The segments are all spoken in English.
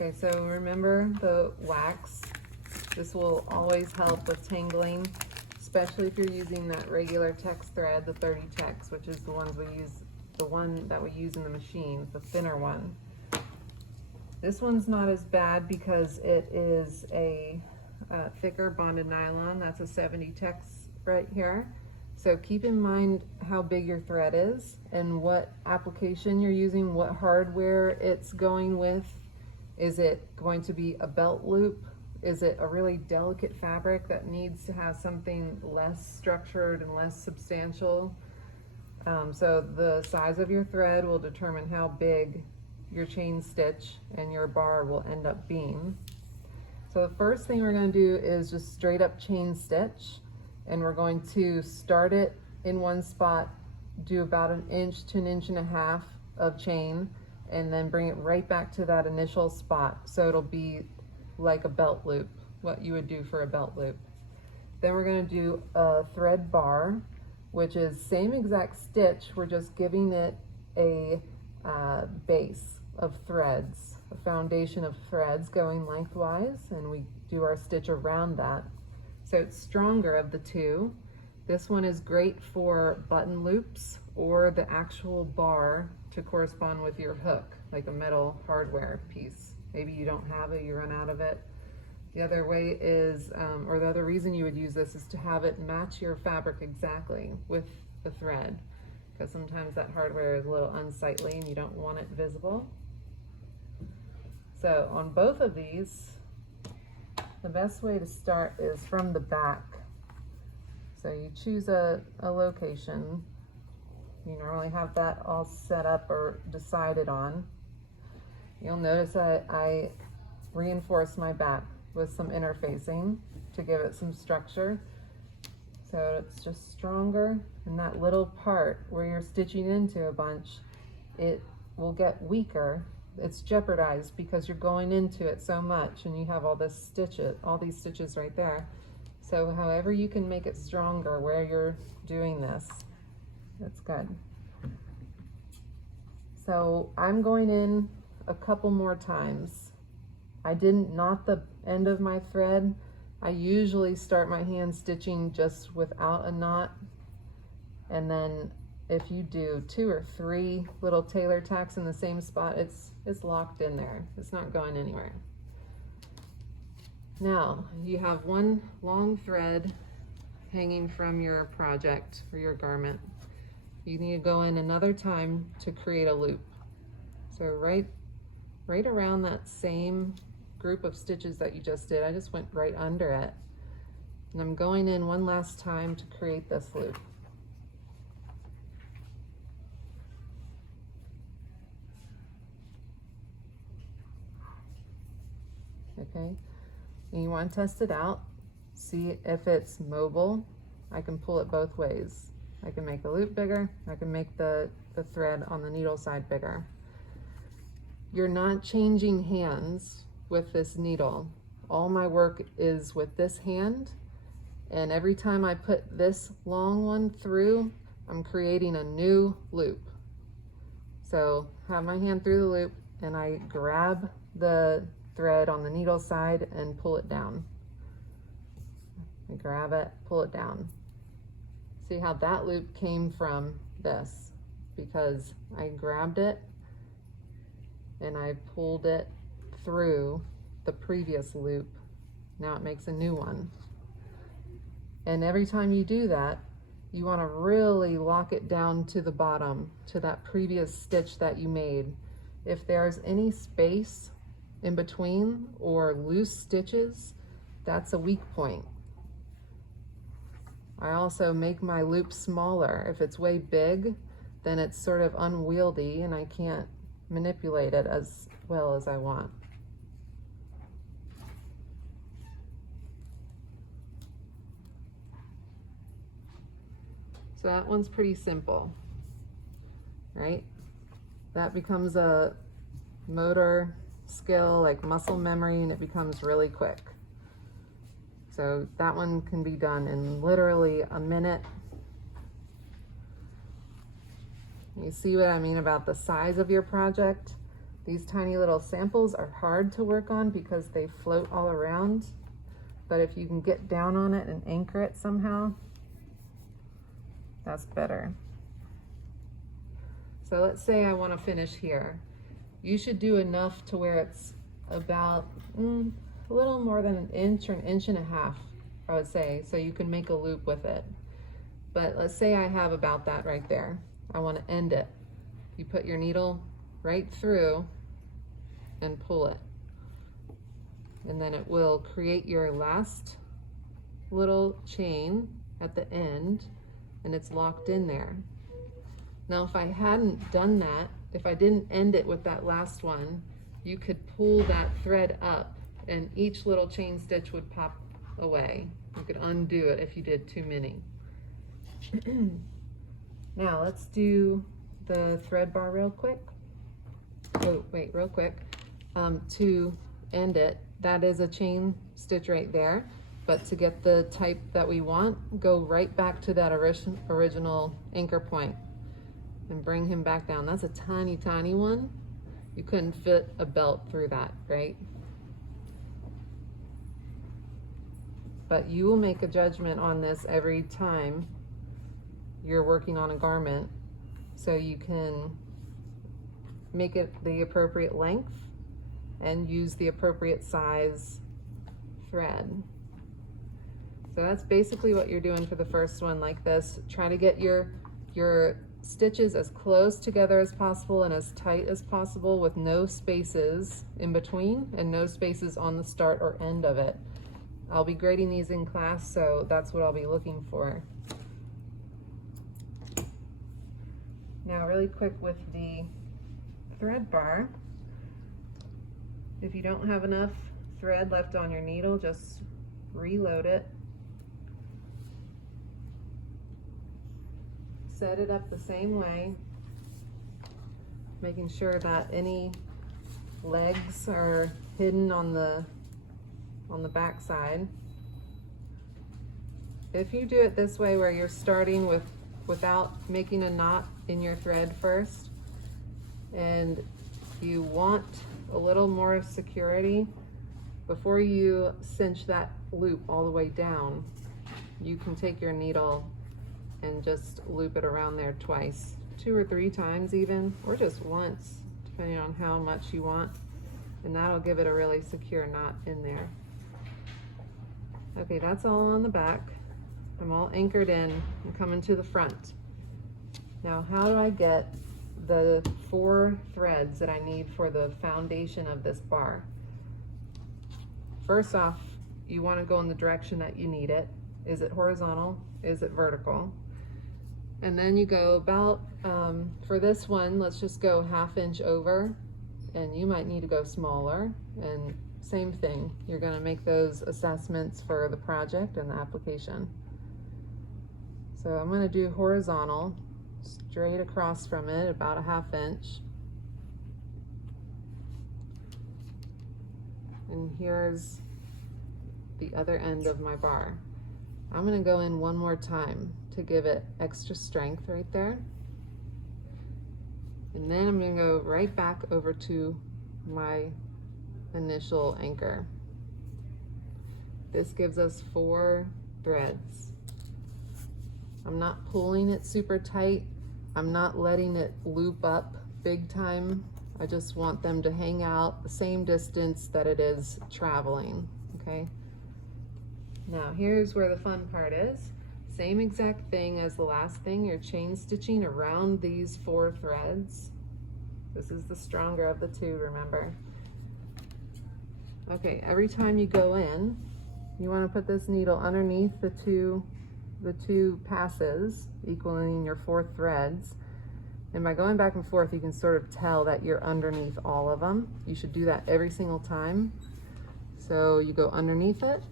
Okay, so remember the wax. This will always help with tangling, especially if you're using that regular Tacks thread, the 30 Tacks, which is the one that we use in the machine, the thinner one. This one's not as bad because it is a thicker bonded nylon. That's a 70 Tacks right here. So keep in mind how big your thread is and what application you're using, what hardware it's going with. Is it going to be a belt loop? Is it a really delicate fabric that needs to have something less structured and less substantial? So the size of your thread will determine how big your chain stitch and your bar will end up being. So the first thing we're going to do is just straight up chain stitch, and we're going to start it in one spot, do about 1 inch to 1.5 inches of chain, and then bring it right back to that initial spot. So it'll be like a belt loop, what you would do for a belt loop. Then we're going to do a thread bar, which is same exact stitch, we're just giving it a base of threads, a foundation of threads going lengthwise, and we do our stitch around that. So it's stronger of the two. This one is great for button loops or the actual bar to correspond with your hook, like a metal hardware piece. Maybe you don't have it, you run out of it. The other way is, or the other reason you would use this is to have it match your fabric exactly with the thread, because sometimes that hardware is a little unsightly and you don't want it visible. So on both of these, the best way to start is from the back. So you choose a location. You normally have that all set up or decided on. You'll notice I reinforce my back with some interfacing to give it some structure. So it's just stronger, and that little part where you're stitching into a bunch, it will get weaker. It's jeopardized because you're going into it so much and you have all these stitches right there. So however you can make it stronger where you're doing this, that's good. So I'm going in a couple more times. I didn't knot the end of my thread. I usually start my hand stitching just without a knot, and then if you do 2 or 3 little tailor tacks in the same spot, it's locked in there. It's not going anywhere. Now you have one long thread hanging from your project or your garment. You need to go in another time to create a loop. So right around that same group of stitches that you just did, I just went right under it, and I'm going in one last time to create this loop. Okay, and you want to test it out, see if it's mobile. I can pull it both ways. I can make the loop bigger, I can make the thread on the needle side bigger. You're not changing hands with this needle. All my work is with this hand, and every time I put this long one through, I'm creating a new loop. So have my hand through the loop, and I grab the thread on the needle side and pull it down. I grab it, pull it down. See how that loop came from this? Because I grabbed it and I pulled it through the previous loop. Now it makes a new one. And every time you do that, you want to really lock it down to the bottom, to that previous stitch that you made. If there's any space in between or loose stitches, that's a weak point. I also make my loop smaller. If it's way big, then it's sort of unwieldy and I can't manipulate it as well as I want. So that one's pretty simple, right? That becomes a motor skill, like muscle memory, and it becomes really quick. So that one can be done in literally a minute. You see what I mean about the size of your project? These tiny little samples are hard to work on because they float all around, but if you can get down on it and anchor it somehow, that's better. So let's say I want to finish here. You should do enough to where it's about a little more than an inch or an inch and a half, I would say, so you can make a loop with it. But let's say I have about that right there. I want to end it. You put your needle right through and pull it. And then it will create your last little chain at the end, and it's locked in there. Now, if I hadn't done that, if I didn't end it with that last one, you could pull that thread up and each little chain stitch would pop away. You could undo it if you did too many. Now let's do the thread bar real quick. Oh, wait, real quick. To end it, that is a chain stitch right there. But to get the type that we want, go right back to that original anchor point and bring him back down. That's a tiny, tiny one. You couldn't fit a belt through that, right? But you will make a judgment on this every time you're working on a garment, so you can make it the appropriate length and use the appropriate size thread. So that's basically what you're doing for the first one like this. Try to get your stitches as close together as possible and as tight as possible with no spaces in between and no spaces on the start or end of it. I'll be grading these in class, so that's what I'll be looking for. Now really quick with the thread bar, if you don't have enough thread left on your needle, just reload it. Set it up the same way, making sure that any legs are hidden on the back side. If you do it this way, where you're starting without making a knot in your thread first, and you want a little more security, before you cinch that loop all the way down, you can take your needle and just loop it around there twice, 2 or 3 times even, or just once, depending on how much you want, and that'll give it a really secure knot in there. Okay, that's all on the back. I'm all anchored in and coming to the front. Now, how do I get the 4 threads that I need for the foundation of this bar? First off, you want to go in the direction that you need it. Is it horizontal? Is it vertical? And then you go about, for this one, let's just go 1/2 inch over, and you might need to go smaller, and same thing. You're going to make those assessments for the project and the application. So I'm going to do horizontal, straight across from it, about 1/2 inch. And here's the other end of my bar. I'm going to go in one more time to give it extra strength right there. And then I'm going to go right back over to my initial anchor. This gives us 4 threads. I'm not pulling it super tight. I'm not letting it loop up big time. I just want them to hang out the same distance that it is traveling, okay? Now here's where the fun part is. Same exact thing as the last thing. You're chain stitching around these 4 threads. This is the stronger of the 2, remember? Okay, every time you go in, you want to put this needle underneath the two passes, equaling your 4 threads. And by going back and forth, you can sort of tell that you're underneath all of them. You should do that every single time. So you go underneath it,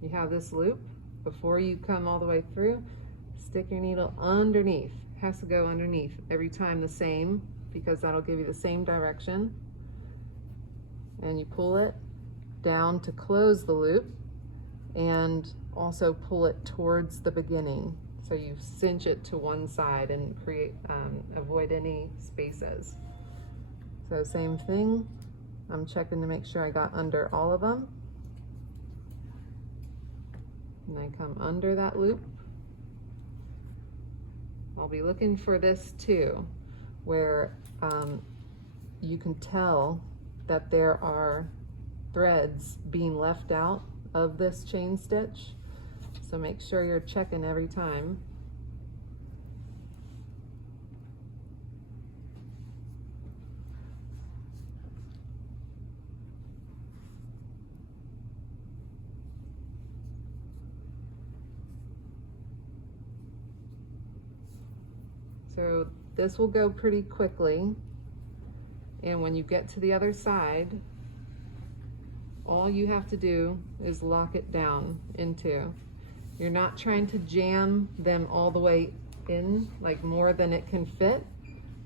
you have this loop. Before you come all the way through, stick your needle underneath. It has to go underneath every time the same, because that'll give you the same direction. And you pull it down to close the loop, and also pull it towards the beginning. So you cinch it to one side and create, avoid any spaces. So same thing, I'm checking to make sure I got under all of them. And I come under that loop. I'll be looking for this too, where you can tell that there are threads being left out of this chain stitch. So make sure you're checking every time. So this will go pretty quickly, and when you get to the other side, all you have to do is lock it down into. You're not trying to jam them all the way in, like more than it can fit,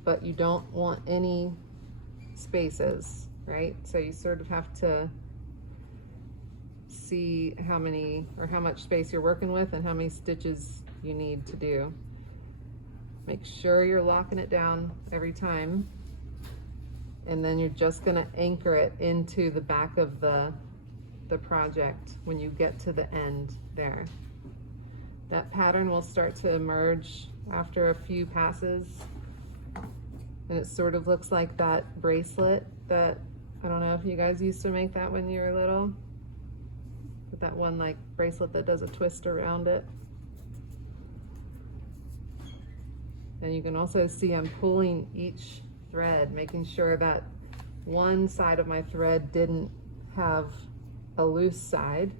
but you don't want any spaces, right? So you sort of have to see how many or how much space you're working with and how many stitches you need to do. Make sure you're locking it down every time, and then you're just going to anchor it into the back of the project when you get to the end there. That pattern will start to emerge after a few passes, and it sort of looks like that bracelet that, I don't know if you guys used to make that when you were little, but that one like bracelet that does a twist around it. And you can also see I'm pulling each thread, making sure that one side of my thread didn't have a loose side.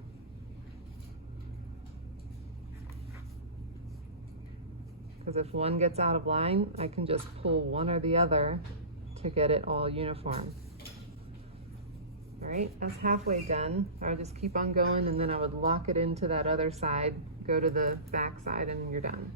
Because if one gets out of line, I can just pull one or the other to get it all uniform. All right, that's halfway done. I would just keep on going, and then I would lock it into that other side, go to the back side, and you're done.